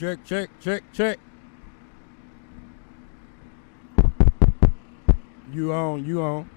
Check, check, check, check. You on, you on.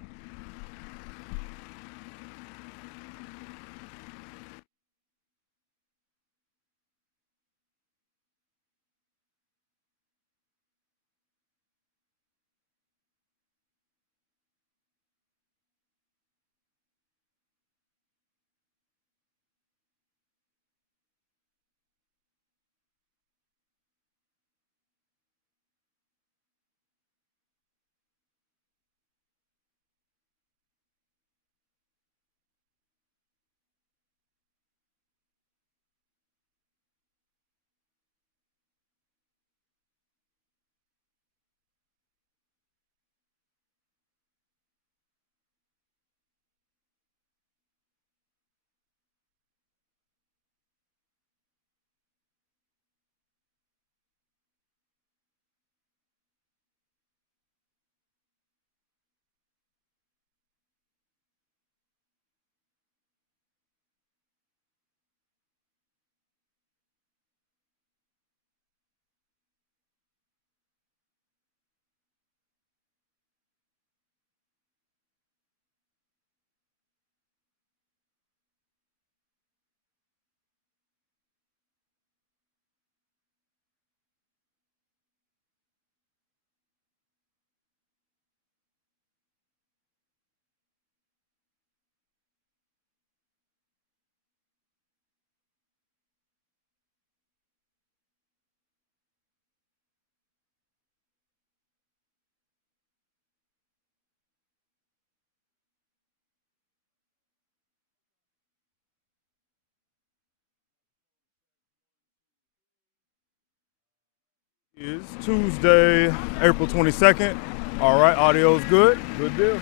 Is Tuesday, April 22nd. All right, audio's good. Good deal.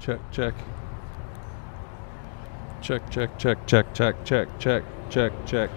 Check, check. Check, check, check, check, check, check, check, check, check.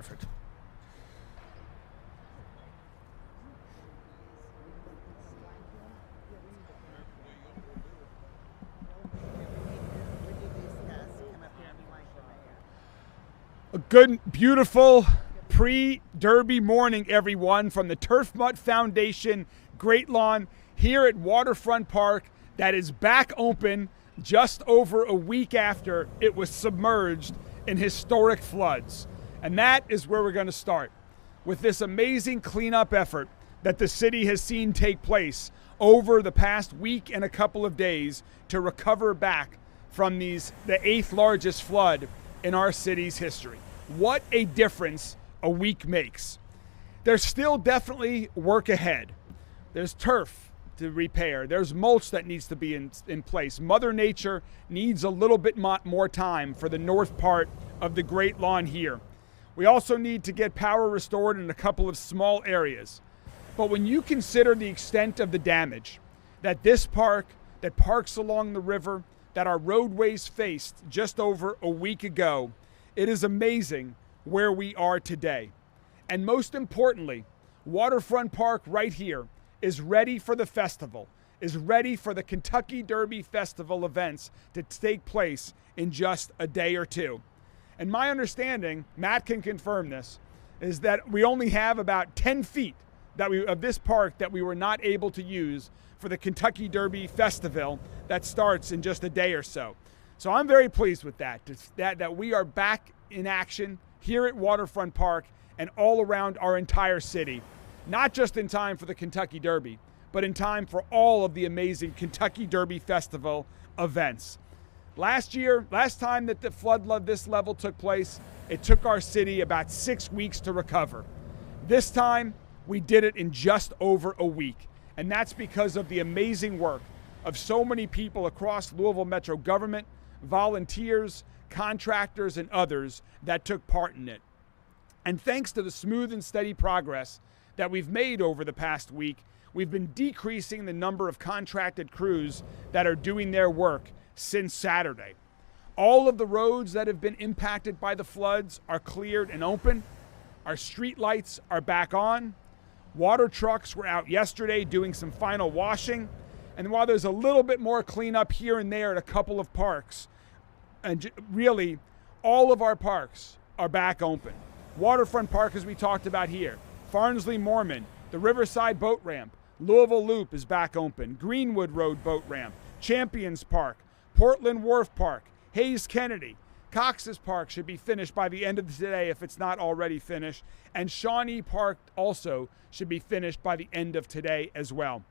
Perfect. A good, beautiful pre-Derby morning, everyone, from the TurfMutt Foundation Great Lawn here at Waterfront Park that is back open just over a week after it was submerged in historic floods. And that is where we're going to start with this amazing cleanup effort that the city has seen take place over the past week and a couple of days to recover back from the 8th largest flood in our city's history. What a difference a week makes. There's still definitely work ahead. There's turf to repair. There's mulch that needs to be in place. Mother Nature needs a little bit more time for the north part of the Great Lawn here. We also need to get power restored in a couple of small areas. But when you consider the extent of the damage that this park, that parks along the river, that our roadways faced just over a week ago, it is amazing where we are today. And most importantly, Waterfront Park right here is ready for the festival, is ready for the Kentucky Derby Festival events to take place in just a day or two. And my understanding, Matt can confirm this, is that we only have about 10 feet of this park that we were not able to use for the Kentucky Derby Festival that starts in just a day or so. So I'm very pleased with that we are back in action here at Waterfront Park and all around our entire city, not just in time for the Kentucky Derby, but in time for all of the amazing Kentucky Derby Festival events. Last time that the flood this level took place, it took our city about 6 weeks to recover. This time, we did it in just over a week, and that's because of the amazing work of so many people across Louisville Metro government, volunteers, contractors, and others that took part in it. And thanks to the smooth and steady progress that we've made over the past week, we've been decreasing the number of contracted crews that are doing their work since Saturday. All of the roads that have been impacted by the floods are cleared and open. Our street lights are back on. Water trucks were out yesterday doing some final washing. And while there's a little bit more cleanup here and there at a couple of parks, and really all of our parks are back open. Waterfront Park, as we talked about here, Farnsley-Mormon, the Riverside Boat Ramp, Louisville Loop is back open, Greenwood Road Boat Ramp, Champions Park, Portland Wharf Park, Hayes Kennedy, Cox's Park should be finished by the end of today if it's not already finished, and Shawnee Park also should be finished by the end of today as well.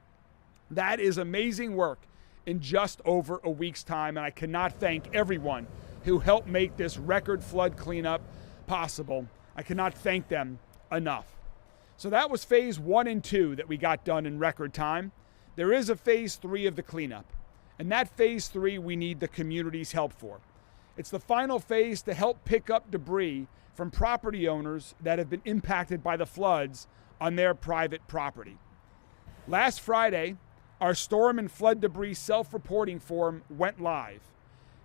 That is amazing work in just over a week's time, and I cannot thank everyone who helped make this record flood cleanup possible. I cannot thank them enough. So that was phase 1 and 2 that we got done in record time. There is a phase 3 of the cleanup, and that phase 3 we need the community's help for. It's the final phase to help pick up debris from property owners that have been impacted by the floods on their private property. Last Friday, our storm and flood debris self-reporting form went live.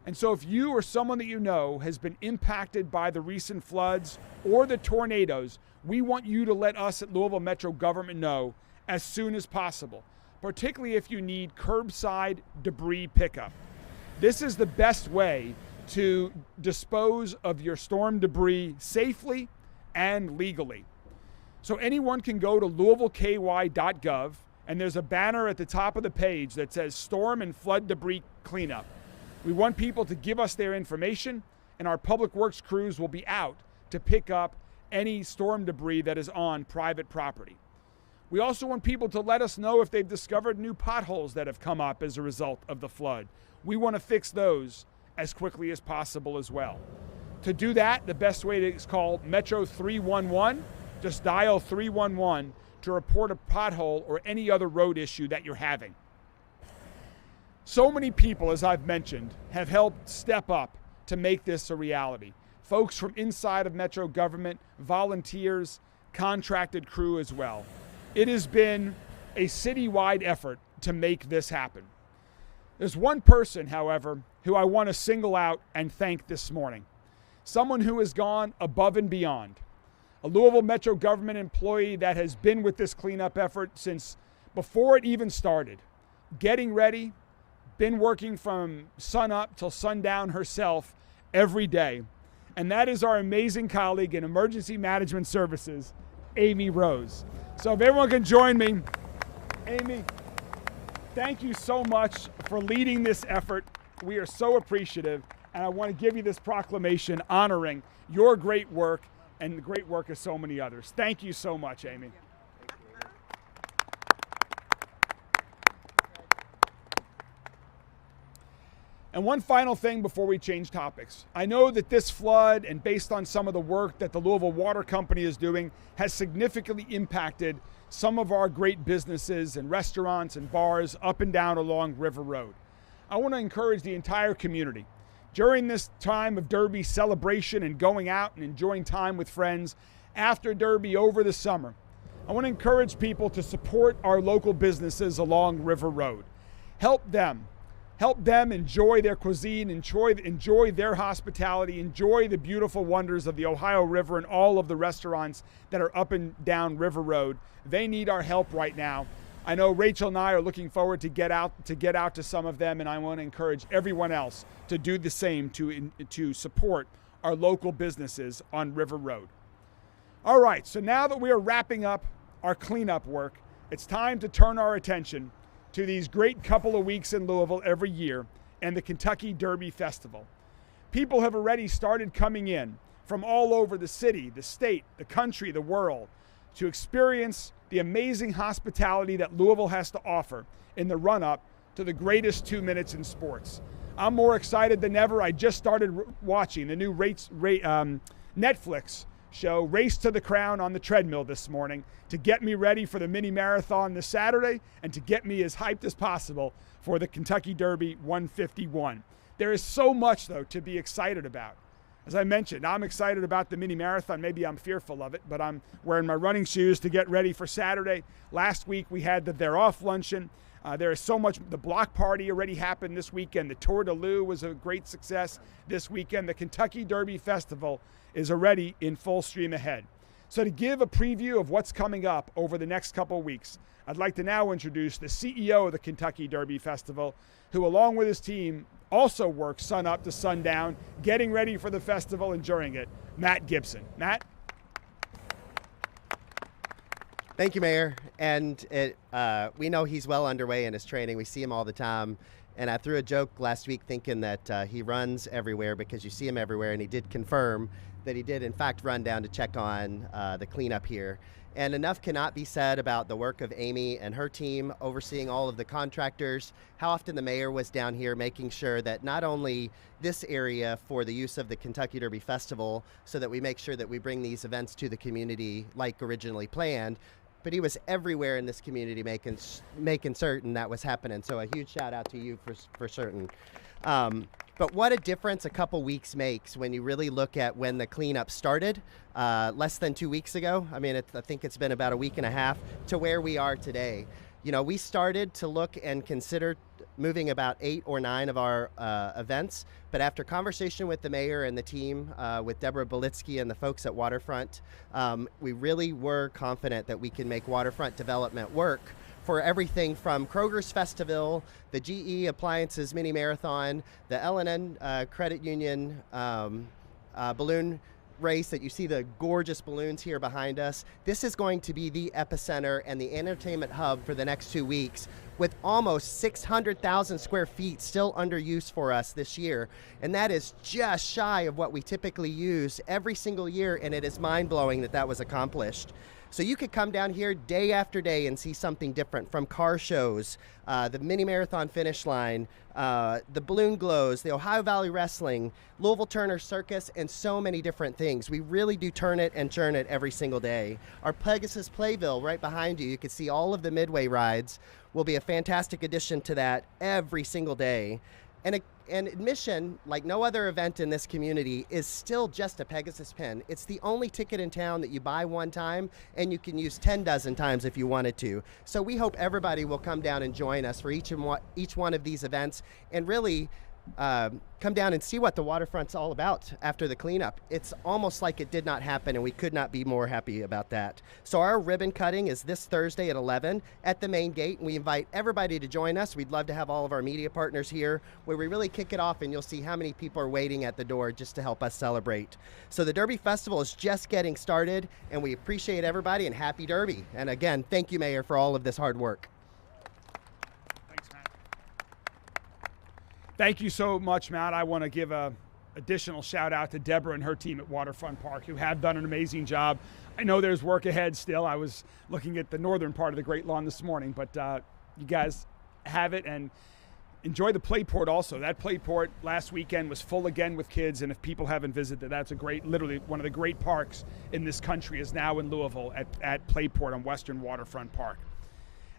And so if you or someone that you know has been impacted by the recent floods or the tornadoes, we want you to let us at Louisville Metro government know as soon as possible, particularly if you need curbside debris pickup. This is the best way to dispose of your storm debris safely and legally. So anyone can go to louisvilleky.gov, and there's a banner at the top of the page that says Storm and Flood Debris Cleanup. We want people to give us their information, and our public works crews will be out to pick up any storm debris that is on private property. We also want people to let us know if they've discovered new potholes that have come up as a result of the flood. We want to fix those as quickly as possible as well. To do that, the best way is call Metro 311. Just dial 311 to report a pothole or any other road issue that you're having. So many people, as I've mentioned, have helped step up to make this a reality. Folks from inside of Metro government, volunteers, contracted crew as well. It has been a citywide effort to make this happen. There's one person, however, who I want to single out and thank this morning. Someone who has gone above and beyond. a Louisville Metro government employee that has been with this cleanup effort since before it even started. Getting ready, been working from sun up till sundown herself every day. And that is our amazing colleague in Emergency Management Services, Amy Rose. So if everyone can join me, Amy, thank you so much for leading this effort. We are so appreciative, and I want to give you this proclamation honoring your great work and the great work of so many others. Thank you so much, Amy. And one final thing before we change topics. I know that this flood, and based on some of the work that the Louisville Water Company is doing, has significantly impacted some of our great businesses and restaurants and bars up and down along River Road. I want to encourage the entire community. During this time of Derby celebration and going out and enjoying time with friends after Derby over the summer, I want to encourage people to support our local businesses along River Road. Help them enjoy their cuisine, enjoy their hospitality, enjoy the beautiful wonders of the Ohio River and all of the restaurants that are up and down River Road. They need our help right now. I know Rachel and I are looking forward to get out to some of them, and I want to encourage everyone else to do the same to support our local businesses on River Road. All right, so now that we are wrapping up our cleanup work, it's time to turn our attention to these great couple of weeks in Louisville every year and the Kentucky Derby Festival. People have already started coming in from all over the city, the state, the country, the world to experience the amazing hospitality that Louisville has to offer in the run-up to the greatest 2 minutes in sports. I'm more excited than ever. I just started watching the new Netflix show, Race to the Crown, on the treadmill this morning to get me ready for the mini marathon this Saturday and to get me as hyped as possible for the Kentucky Derby 151. There is so much, though, to be excited about. As I mentioned, I'm excited about the mini marathon. Maybe I'm fearful of it, but I'm wearing my running shoes to get ready for Saturday. Last week we had the They're Off luncheon. There is so much. The block party already happened this weekend. The Tour de Lou was a great success this weekend. The Kentucky Derby Festival is already in full stream ahead. So to give a preview of what's coming up over the next couple of weeks, I'd like to now introduce the CEO of the Kentucky Derby Festival, who along with his team also works sun up to sundown, getting ready for the festival, enjoying it, Matt Gibson. Matt? Thank you, Mayor. And we know he's well underway in his training. We see him all the time. And I threw a joke last week thinking that he runs everywhere because you see him everywhere, and he did confirm that he did, in fact, run down to check on the cleanup here. And enough cannot be said about the work of Amy and her team overseeing all of the contractors, how often the mayor was down here making sure that not only this area for the use of the Kentucky Derby Festival so that we make sure that we bring these events to the community like originally planned, but he was everywhere in this community making certain that was happening. So a huge shout out to you for certain. But what a difference a couple weeks makes when you really look at when the cleanup started less than 2 weeks ago. I mean, I think it's been about a week and a half to where we are today. You know, we started to look and consider moving about 8 or 9 of our events, but after conversation with the mayor and the team, with Deborah Belitsky and the folks at Waterfront, we really were confident that we can make waterfront development work for everything from Kroger's Festival, the GE Appliances Mini Marathon, the L&N Credit Union balloon race that you see the gorgeous balloons here behind us. This is going to be the epicenter and the entertainment hub for the next 2 weeks, with almost 600,000 square feet still under use for us this year. And that is just shy of what we typically use every single year, and it is mind-blowing that that was accomplished. So you could come down here day after day and see something different, from car shows, the mini marathon finish line, the balloon glows, the Ohio Valley Wrestling, Louisville Turner Circus, and so many different things. We really do turn it and churn it every single day. Our Pegasus Playville right behind you can see all of the midway rides, will be a fantastic addition to that every single day. And admission, like no other event in this community, is still just a Pegasus pin. It's the only ticket in town that you buy one time and you can use 10 dozen times if you wanted to. So we hope everybody will come down and join us for each one of these events and really come down and see what the waterfront's all about after the cleanup. It's almost like it did not happen, and we could not be more happy about that. So our ribbon cutting is this Thursday at 11 at the main gate, and we invite everybody to join us. We'd love to have all of our media partners here, where we really kick it off, and you'll see how many people are waiting at the door just to help us celebrate. So the Derby Festival is just getting started, and we appreciate everybody, and happy Derby. And again, thank you, Mayor, for all of this hard work. Thank you so much, Matt. I want to give a additional shout out to Deborah and her team at Waterfront Park, who have done an amazing job. I know there's work ahead still. I was looking at the northern part of the Great Lawn this morning, but you guys have it, and enjoy the Playport also. That Playport last weekend was full again with kids, and if people haven't visited, that's a great, literally one of the great parks in this country is now in Louisville at Playport on Western Waterfront Park.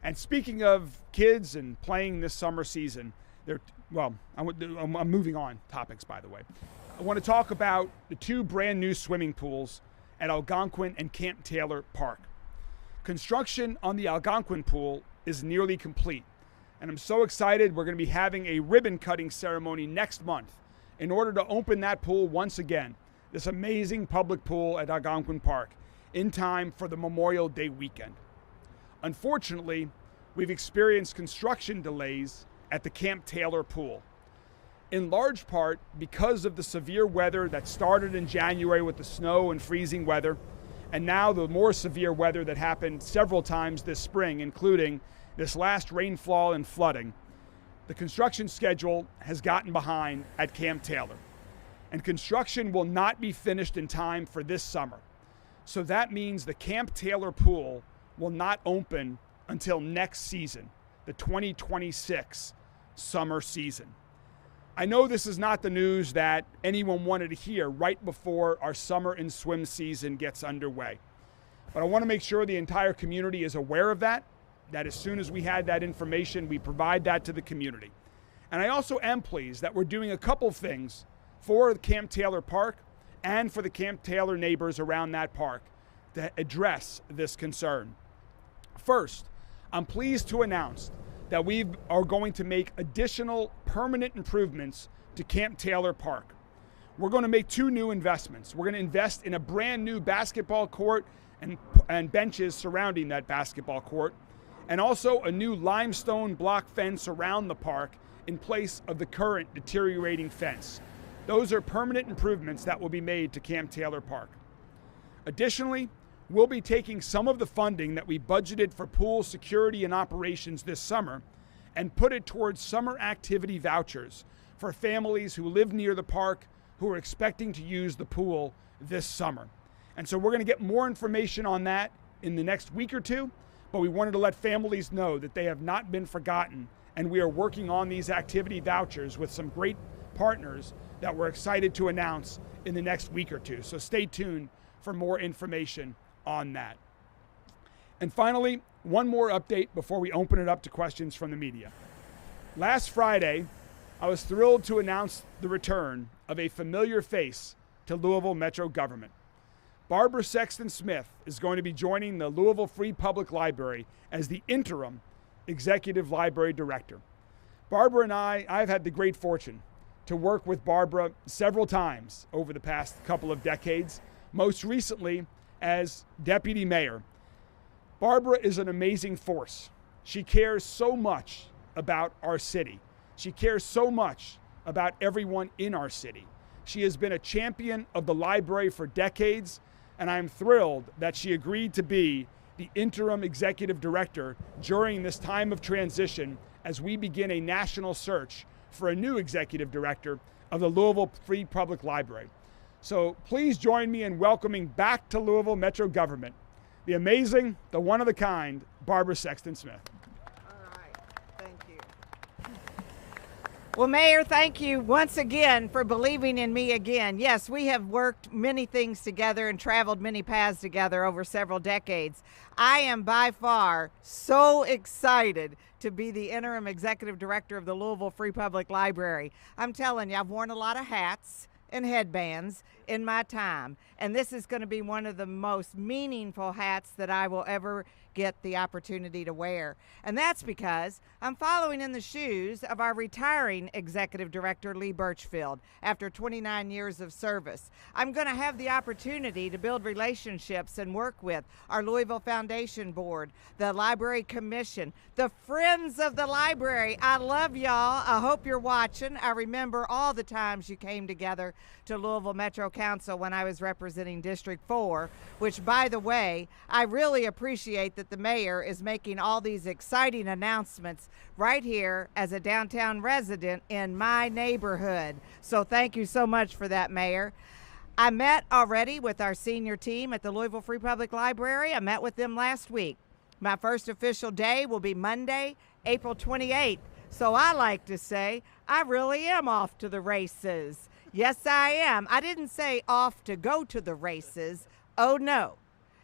And speaking of kids and playing this summer season, I'm moving on topics, by the way. I want to talk about the two brand new swimming pools at Algonquin and Camp Taylor Park. Construction on the Algonquin pool is nearly complete, and I'm so excited. We're going to be having a ribbon cutting ceremony next month in order to open that pool once again, this amazing public pool at Algonquin Park, in time for the Memorial Day weekend. Unfortunately, we've experienced construction delays at the Camp Taylor pool, in large part because of the severe weather that started in January with the snow and freezing weather, and now the more severe weather that happened several times this spring, including this last rainfall and flooding. The construction schedule has gotten behind at Camp Taylor, and construction will not be finished in time for this summer. So that means the Camp Taylor pool will not open until next season, the 2026 summer season. I know this is not the news that anyone wanted to hear right before our summer and swim season gets underway. But I want to make sure the entire community is aware of that as soon as we had that information, we provide that to the community. And I also am pleased that we're doing a couple things for the Camp Taylor Park and for the Camp Taylor neighbors around that park to address this concern. First, I'm pleased to announce that we are going to make additional permanent improvements to Camp Taylor Park. We're going to make two new investments. We're going to invest in a brand new basketball court and benches surrounding that basketball court, and also a new limestone block fence around the park in place of the current deteriorating fence. Those are permanent improvements that will be made to Camp Taylor Park. Additionally, we'll be taking some of the funding that we budgeted for pool security and operations this summer and put it towards summer activity vouchers for families who live near the park who are expecting to use the pool this summer. And so we're going to get more information on that in the next week or two, but we wanted to let families know that they have not been forgotten, and we are working on these activity vouchers with some great partners that we're excited to announce in the next week or two. So stay tuned for more information on that. And finally, one more update before we open it up to questions from the media. Last Friday, I was thrilled to announce the return of a familiar face to Louisville Metro government. Barbara Sexton Smith is going to be joining the Louisville Free Public Library as the interim executive library director. Barbara and I've had the great fortune to work with Barbara several times over the past couple of decades, most recently as deputy mayor. Barbara is an amazing force. She cares so much about our city. She cares so much about everyone in our city. She has been a champion of the library for decades, and I'm thrilled that she agreed to be the interim executive director during this time of transition as we begin a national search for a new executive director of the Louisville Free Public Library. So please join me in welcoming back to Louisville Metro government the amazing, the one-of-a-kind Barbara Sexton Smith. All right, thank you. Well, Mayor, thank you once again for believing in me again. Yes, we have worked many things together and traveled many paths together over several decades. I am by far so excited to be the interim executive director of the Louisville Free Public Library. I'm telling you, I've worn a lot of hats and headbands in my time, and this is going to be one of the most meaningful hats that I will ever get the opportunity to wear. And that's because I'm following in the shoes of our retiring executive director, Lee Birchfield, after 29 years of service. I'm going to have the opportunity to build relationships and work with our Louisville Foundation Board, the Library Commission, the Friends of the Library. I love y'all. I hope you're watching. I remember all the times you came together to Louisville Metro Council when I was representing District 4, which, by the way, I really appreciate that the mayor is making all these exciting announcements right here as a downtown resident in my neighborhood. So thank you so much for that, Mayor. I met already with our senior team at the Louisville Free Public Library. I met with them last week. My first official day will be Monday, April 28th. So I like to say I really am off to the races. Yes, I am. I didn't say off to go to the races. Oh, no.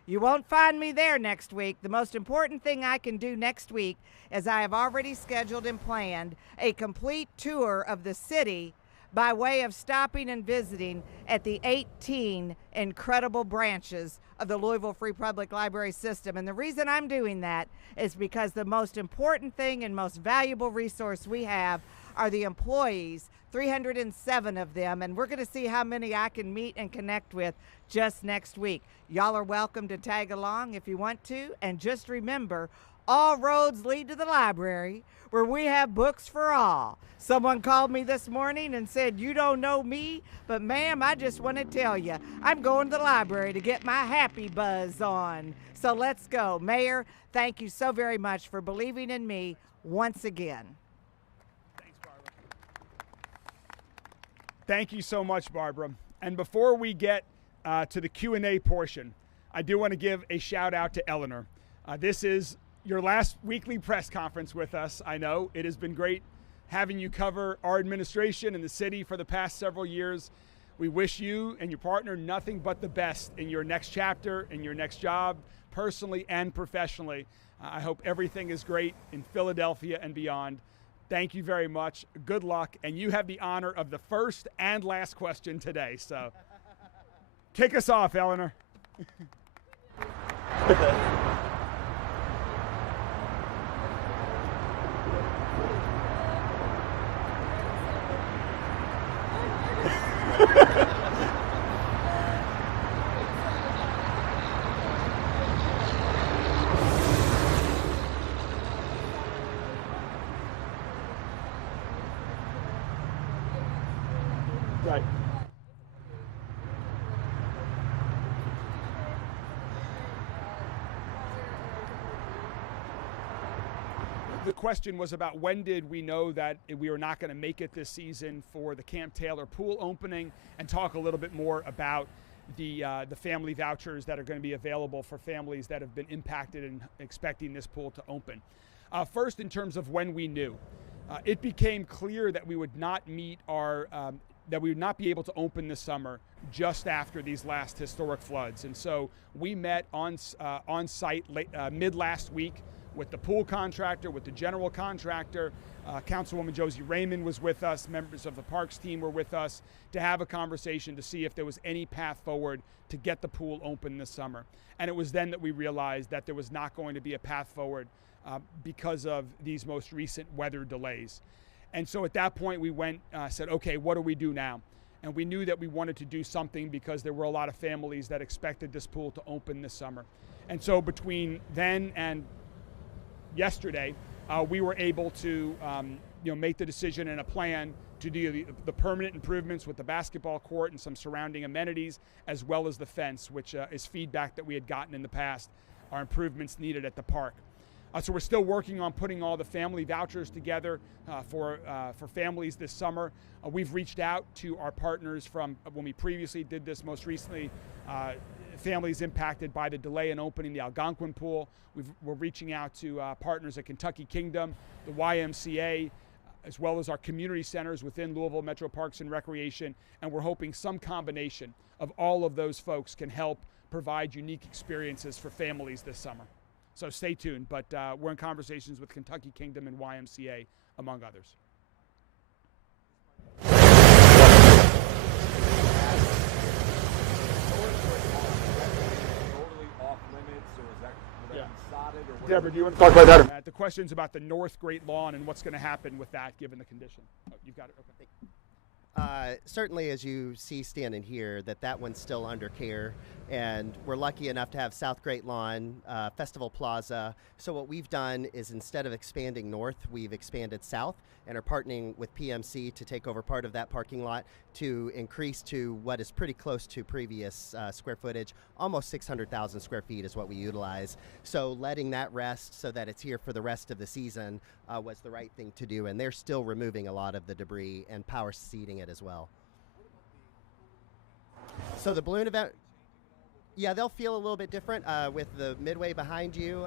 You won't find me there next week. The most important thing I can do next week is I have already scheduled and planned a complete tour of the city by way of stopping and visiting at the 18 incredible branches of the Louisville Free Public Library system. And the reason I'm doing that is because the most important thing and most valuable resource we have are the employees, 307 of them, and we're going to see how many I can meet and connect with just next week. Y'all are welcome to tag along if you want to, and just remember, all roads lead to the library, where we have books for all. Someone called me this morning and said, "You don't know me, but ma'am, I just want to tell you, I'm going to the library to get my happy buzz on." So let's go. Mayor, thank you so very much for believing in me once again. Thanks, Barbara. Thank you so much, Barbara. And before we get to the Q&A portion, I do want to give a shout out to Eleanor. This is your last weekly press conference with us. I know it has been great having you cover our administration and the city for the past several years. We wish you and your partner nothing but the best in your next chapter, in your next job, personally and professionally. I hope everything is great in Philadelphia and beyond. Thank you very much. Good luck. And you have the honor of the first and last question today. So kick us off, Eleanor. Right. The question was about when did we know that we were not going to make it this season for the Camp Taylor pool opening, and talk a little bit more about the family vouchers that are going to be available for families that have been impacted and expecting this pool to open. First, in terms of when we knew, it became clear that we would not meet our that we would not be able to open this summer just after these last historic floods. And so we met on site mid last week with the pool contractor, with the general contractor. Councilwoman Josie Raymond was with us. Members of the Parks team were with us to have a conversation to see if there was any path forward to get the pool open this summer. And it was then that we realized that there was not going to be a path forward because of these most recent weather delays. And so at that point we said, okay, what do we do now? And we knew that we wanted to do something because there were a lot of families that expected this pool to open this summer. And so between then and yesterday, we were able to make the decision and a plan to do the permanent improvements with the basketball court and some surrounding amenities, as well as the fence, which is feedback that we had gotten in the past, are improvements needed at the park. So we're still working on putting all the family vouchers together for families this summer. We've reached out to our partners from when we previously did this, most recently, families impacted by the delay in opening the Algonquin pool. We're reaching out to partners at Kentucky Kingdom, the YMCA, as well as our community centers within Louisville Metro Parks and Recreation, and we're hoping some combination of all of those folks can help provide unique experiences for families this summer. So stay tuned, but we're in conversations with Kentucky Kingdom and YMCA, among others. Totally off limits, or is that Yeah. sodded or whatever. Deborah, do you want to talk about that? The question's about the North Great Lawn and what's going to happen with that given the condition. Oh, you've got it. Okay. Certainly, as you see standing here, that one's still under care, and we're lucky enough to have South Great Lawn, Festival Plaza. So what we've done is instead of expanding north, we've expanded south and are partnering with PMC to take over part of that parking lot to increase to what is pretty close to previous square footage. Almost 600,000 square feet is what we utilize. So letting that rest so that it's here for the rest of the season was the right thing to do, and they're still removing a lot of the debris and power seeding it as well. So the balloon event, yeah, they'll feel a little bit different with the midway behind you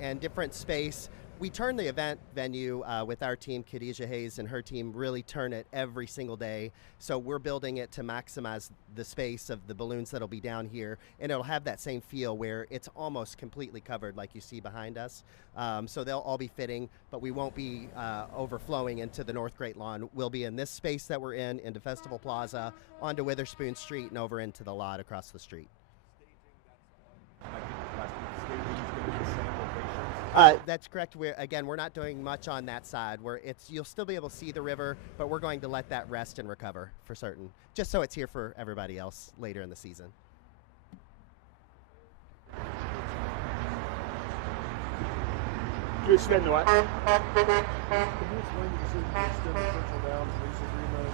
and different space. We turn the event venue with our team, Khadijah Hayes and her team really turn it every single day. So we're building it to maximize the space of the balloons that'll be down here, and it'll have that same feel where it's almost completely covered like you see behind us. So they'll all be fitting, but we won't be overflowing into the North Great Lawn. We'll be in this space that we're in, into Festival Plaza, onto Witherspoon Street, and over into the lot across the street. That's correct. We're not doing much on that side. You'll still be able to see the river, but we're going to let that rest and recover for certain, just so it's here for everybody else later in the season. Do you extend the what? Can you explain the decision to extend the Churchill Downs lease agreement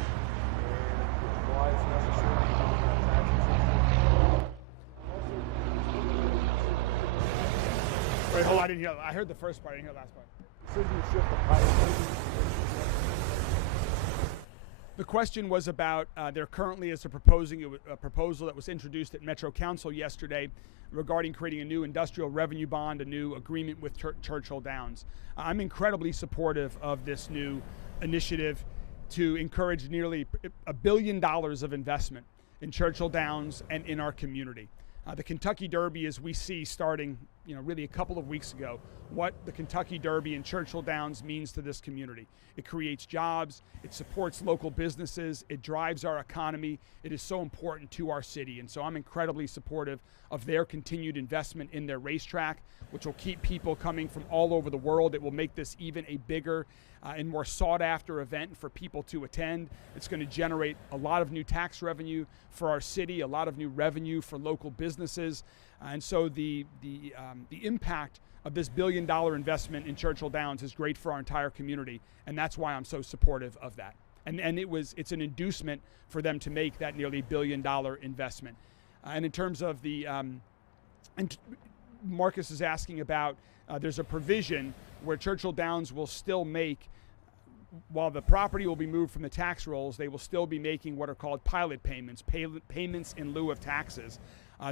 and why it's necessary to do that tax incentive? Wait, hold on. I didn't hear. I heard the first part. I didn't hear the last part. Decision to shift the pilot. The question was about there currently is a proposal that was introduced at Metro Council yesterday regarding creating a new industrial revenue bond, a new agreement with Churchill Downs. I'm incredibly supportive of this new initiative to encourage nearly $1 billion of investment in Churchill Downs and in our community. The Kentucky Derby, as we see starting, really a couple of weeks ago, what the Kentucky Derby and Churchill Downs means to this community. It creates jobs, it supports local businesses, it drives our economy. It is so important to our city, and so I'm incredibly supportive of their continued investment in their racetrack, which will keep people coming from all over the world. It will make this even a bigger and more sought-after event for people to attend. It's going to generate a lot of new tax revenue for our city, a lot of new revenue for local businesses, and so the impact of this $1 billion investment in Churchill Downs is great for our entire community, and that's why I'm so supportive of that. And it's an inducement for them to make that nearly $1 billion investment. And in terms of and Marcus is asking about, there's a provision where Churchill Downs will still make, while the property will be moved from the tax rolls, they will still be making what are called pilot payments, payments in lieu of taxes.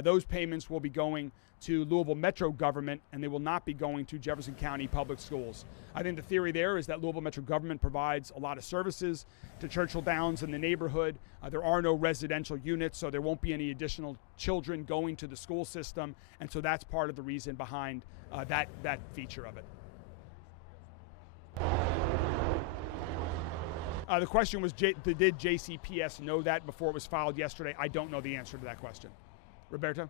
Those payments will be going to Louisville Metro government, and they will not be going to Jefferson County Public Schools. I think the theory there is that Louisville Metro government provides a lot of services to Churchill Downs in the neighborhood. There are no residential units, so there won't be any additional children going to the school system, and so that's part of the reason behind that feature of it. The question was, did JCPS know that before it was filed yesterday? I don't know the answer to that question. Roberto?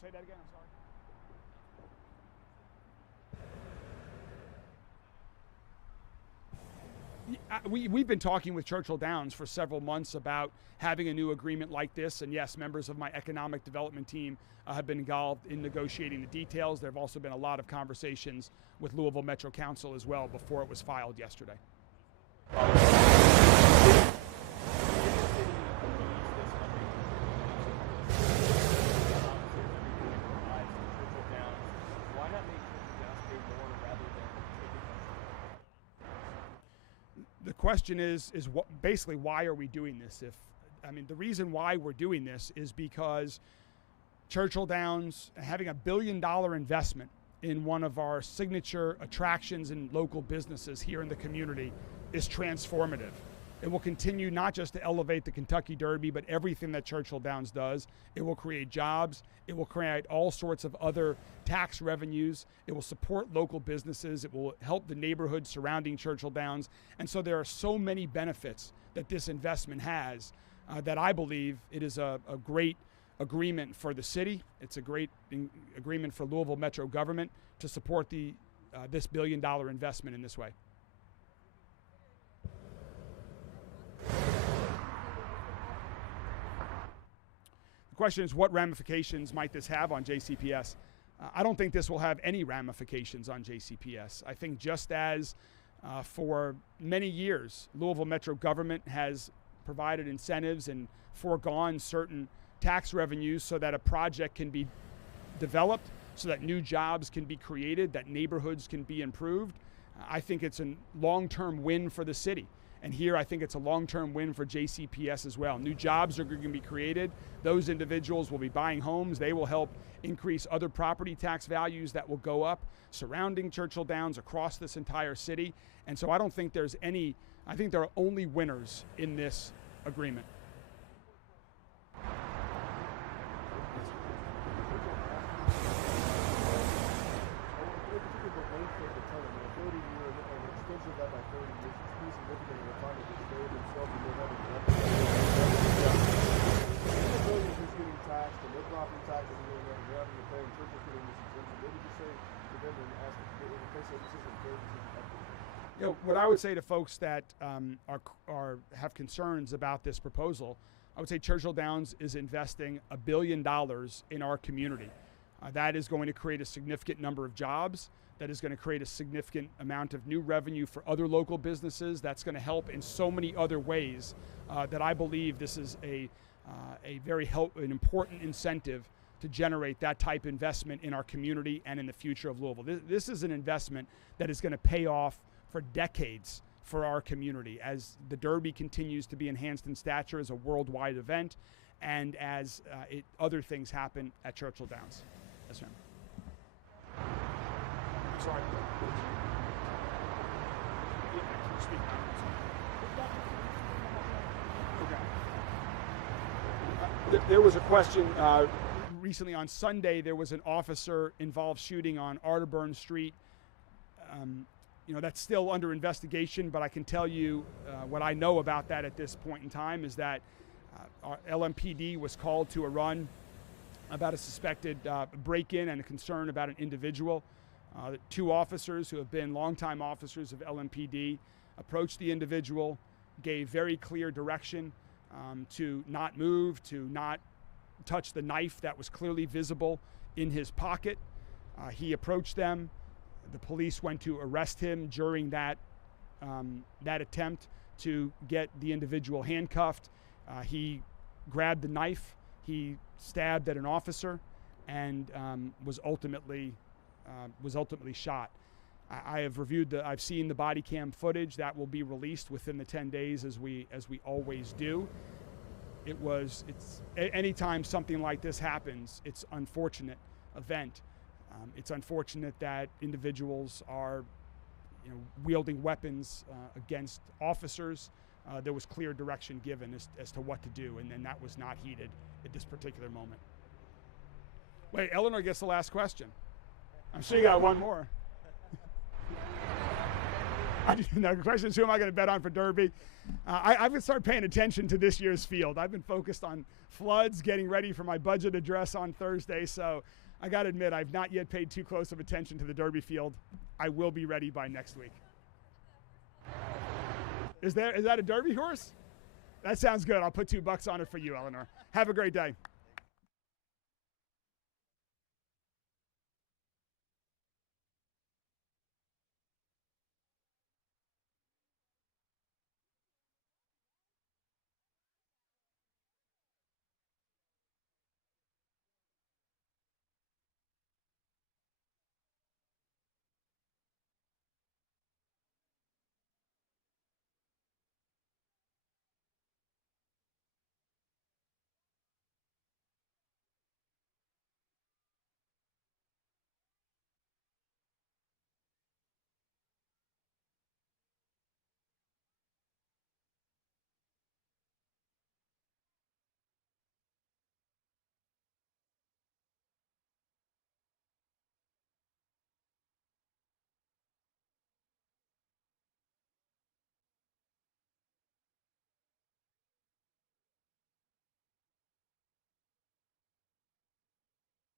Say that again, I'm sorry. We've been talking with Churchill Downs for several months about having a new agreement like this, and yes, members of my economic development team have been involved in negotiating the details. There have also been a lot of conversations with Louisville Metro Council as well before it was filed yesterday. The question is what, basically, why are we doing this? The reason why we're doing this is because Churchill Downs having $1 billion investment in one of our signature attractions and local businesses here in the community is transformative. It will continue not just to elevate the Kentucky Derby, but everything that Churchill Downs does. It will create jobs. It will create all sorts of other tax revenues. It will support local businesses. It will help the neighborhood surrounding Churchill Downs. And so there are so many benefits that this investment has that I believe it is a great agreement for the city. It's a great agreement for Louisville Metro government to support this $1 billion investment in this way. The question is, what ramifications might this have on JCPS? I don't think this will have any ramifications on JCPS. I think just as for many years, Louisville Metro government has provided incentives and foregone certain tax revenues so that a project can be developed, so that new jobs can be created, that neighborhoods can be improved. I think it's a long-term win for the city. And here I think it's a long-term win for JCPS as well. New jobs are going to be created. Those individuals will be buying homes. They will help increase other property tax values that will go up surrounding Churchill Downs across this entire city. And so I don't think there's any, I think there are only winners in this agreement. You know, what I would say to folks that have concerns about this proposal, I would say Churchill Downs is investing $1 billion in our community. That is going to create a significant number of jobs. That is going to create a significant amount of new revenue for other local businesses. That's going to help in so many other ways that I believe this is an important incentive to generate that type of investment in our community and in the future of Louisville. This is an investment that is going to pay off for decades for our community as the Derby continues to be enhanced in stature as a worldwide event and as other things happen at Churchill Downs. Yes, ma'am. Sorry. Okay. There was a question recently on Sunday. There was an officer-involved shooting on Arterburn Street. You know, that's still under investigation, but I can tell you what I know about that at this point in time is that our LMPD was called to a run about a suspected break-in and a concern about an individual. Two officers who have been longtime officers of LMPD approached the individual, gave very clear direction to not move, to not touch the knife that was clearly visible in his pocket. He approached them. The police went to arrest him during that attempt to get the individual handcuffed. He grabbed the knife. He stabbed at an officer and was ultimately shot. I've seen the body cam footage that will be released within the 10 days as we always do. Anytime something like this happens, it's an unfortunate event. It's unfortunate that individuals are, wielding weapons against officers. There was clear direction given as to what to do, and then that was not heeded at this particular moment. Wait, Eleanor gets the last question. I'm sure you got one more. The question is, who am I going to bet on for Derby? I've been started paying attention to this year's field. I've been focused on floods, getting ready for my budget address on Thursday, so I got to admit, I've not yet paid too close of attention to the Derby field. I will be ready by next week. Is that a Derby horse? That sounds good. I'll put $2 on it for you, Eleanor. Have a great day.